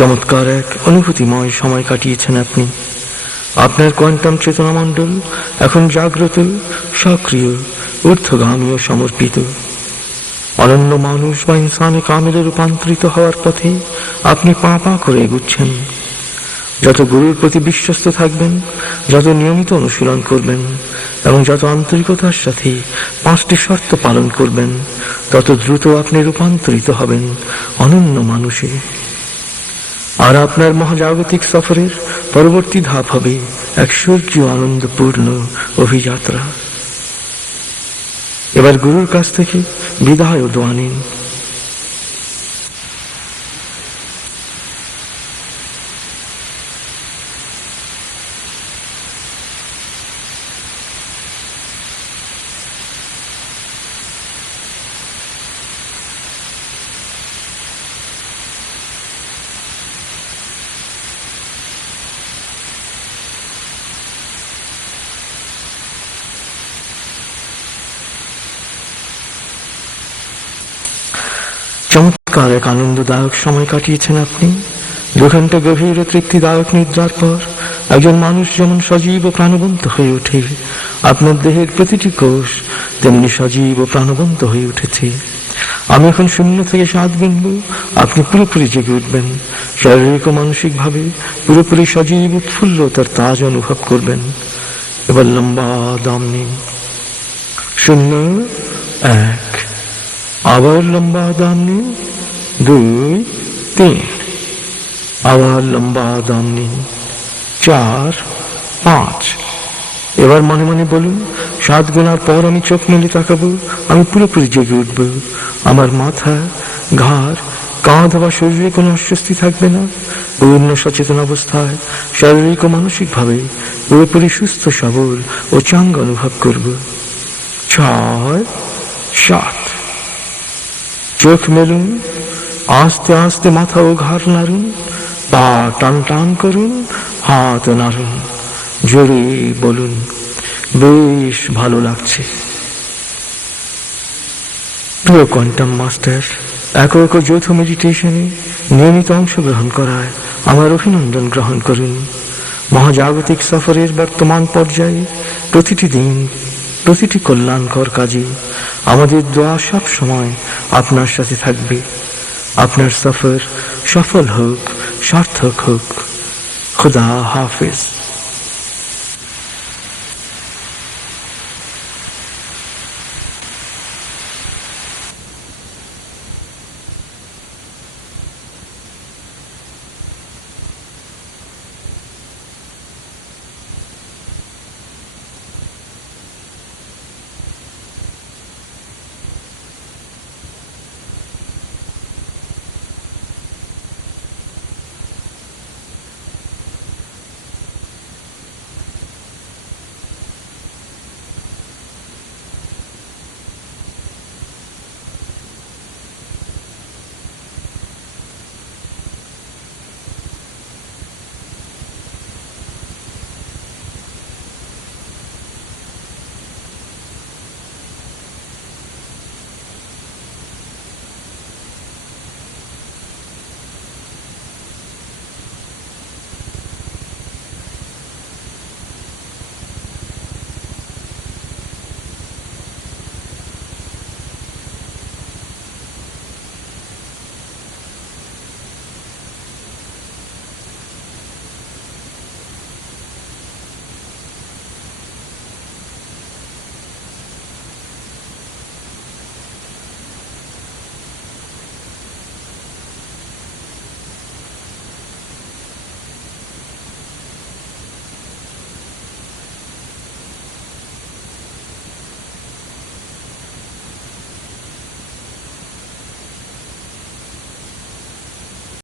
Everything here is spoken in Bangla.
চমৎকার এক অনুভূতিময় সময় কাটিয়েছেন আপনি। আপনার কোয়ান্টাম চেতনামণ্ডল এখন জাগ্রত, সক্রিয়, ঊর্ধ্বগামী ও সমর্পিত। অনন্য মানুষ বা ইনসানে কামেলে রূপান্তরিত হওয়ার পথে আপনি পা পা করে এগুচ্ছেন। যত গুরুর প্রতি বিশ্বস্ত থাকবেন, যত নিয়মিত অনুশীলন করবেন এবং যত আন্তরিকতার সাথে 5টি শর্ত পালন করবেন, তত দ্রুত আপনি রূপান্তরিত হবেন অনন্য মানুষে। আর আপনার মহাজাগতিক সফরের পরবর্তী ধাপ হবে এক স্বর্গীয় আনন্দপূর্ণ অভিযাত্রা। এবার গুরুর কাছ থেকে বিদায় ও দোয়া নিন। চমৎকার এক আনন্দদায়ক সময় কাটিয়েছেন আপনি। 2 ঘন্টা গভীর ও তৃপ্তিদায়ক নিদ্রার পর একজন মানুষ যেমন সজীব ও প্রাণবন্ত হয়ে ওঠে, আপনার দেহের প্রতিটি কোষ তেমনি সজীব ও প্রাণবন্ত হয়ে উঠেছে। আমি এখন 0 থেকে 7 গুনব, আপনি পুরোপুরি জেগে উঠবেন। শারীরিক ও মানসিকভাবে পুরোপুরি সজীব উৎফুল্লতার তাজ অনুভব করবেন। এবার লম্বা দম নিন। 0, 1, আবার লম্বা দম নিন। 2, 3, আবার লম্বা দম নিন। 4, 5। এবার মনে মনে বলুন, 7 গোনার পর আমি চোখ মেলে তাকাবো, আমি পুরোপুরি জেগে উঠব। আমার মাথা, ঘাড়, কাঁধ বা শরীরে কোনো অস্বস্তি থাকবে না। পূর্ণ সচেতন অবস্থায় শারীরিক ও মানসিকভাবে পুরোপুরি সুস্থ, সবল ও চাঙ্গ অনুভব করব। 6, 7। চোখ মেলুন, আস্তে আস্তে মাথা ও ঘাড় নাড়ুন, পা টান টান করুন, হাত নাড়ুন, জোরে বলুন, বেশ ভালো লাগছে। প্রিয় কোয়ান্টাম মাস্টার, একক ও যৌথ মেডিটেশনে নিয়মিত অংশগ্রহণ করায় আমার অভিনন্দন গ্রহণ করুন। মহাজাগতিক সফরের বর্তমান পর্যায়ে প্রতিটি দিন, প্রতিটি কল্যাণকর কাজে আমাদের দোয়া সব সময় আপনার সাথে থাকবে। আপনার সফর সফল হোক, সার্থক হোক। খুদা হাফেজ।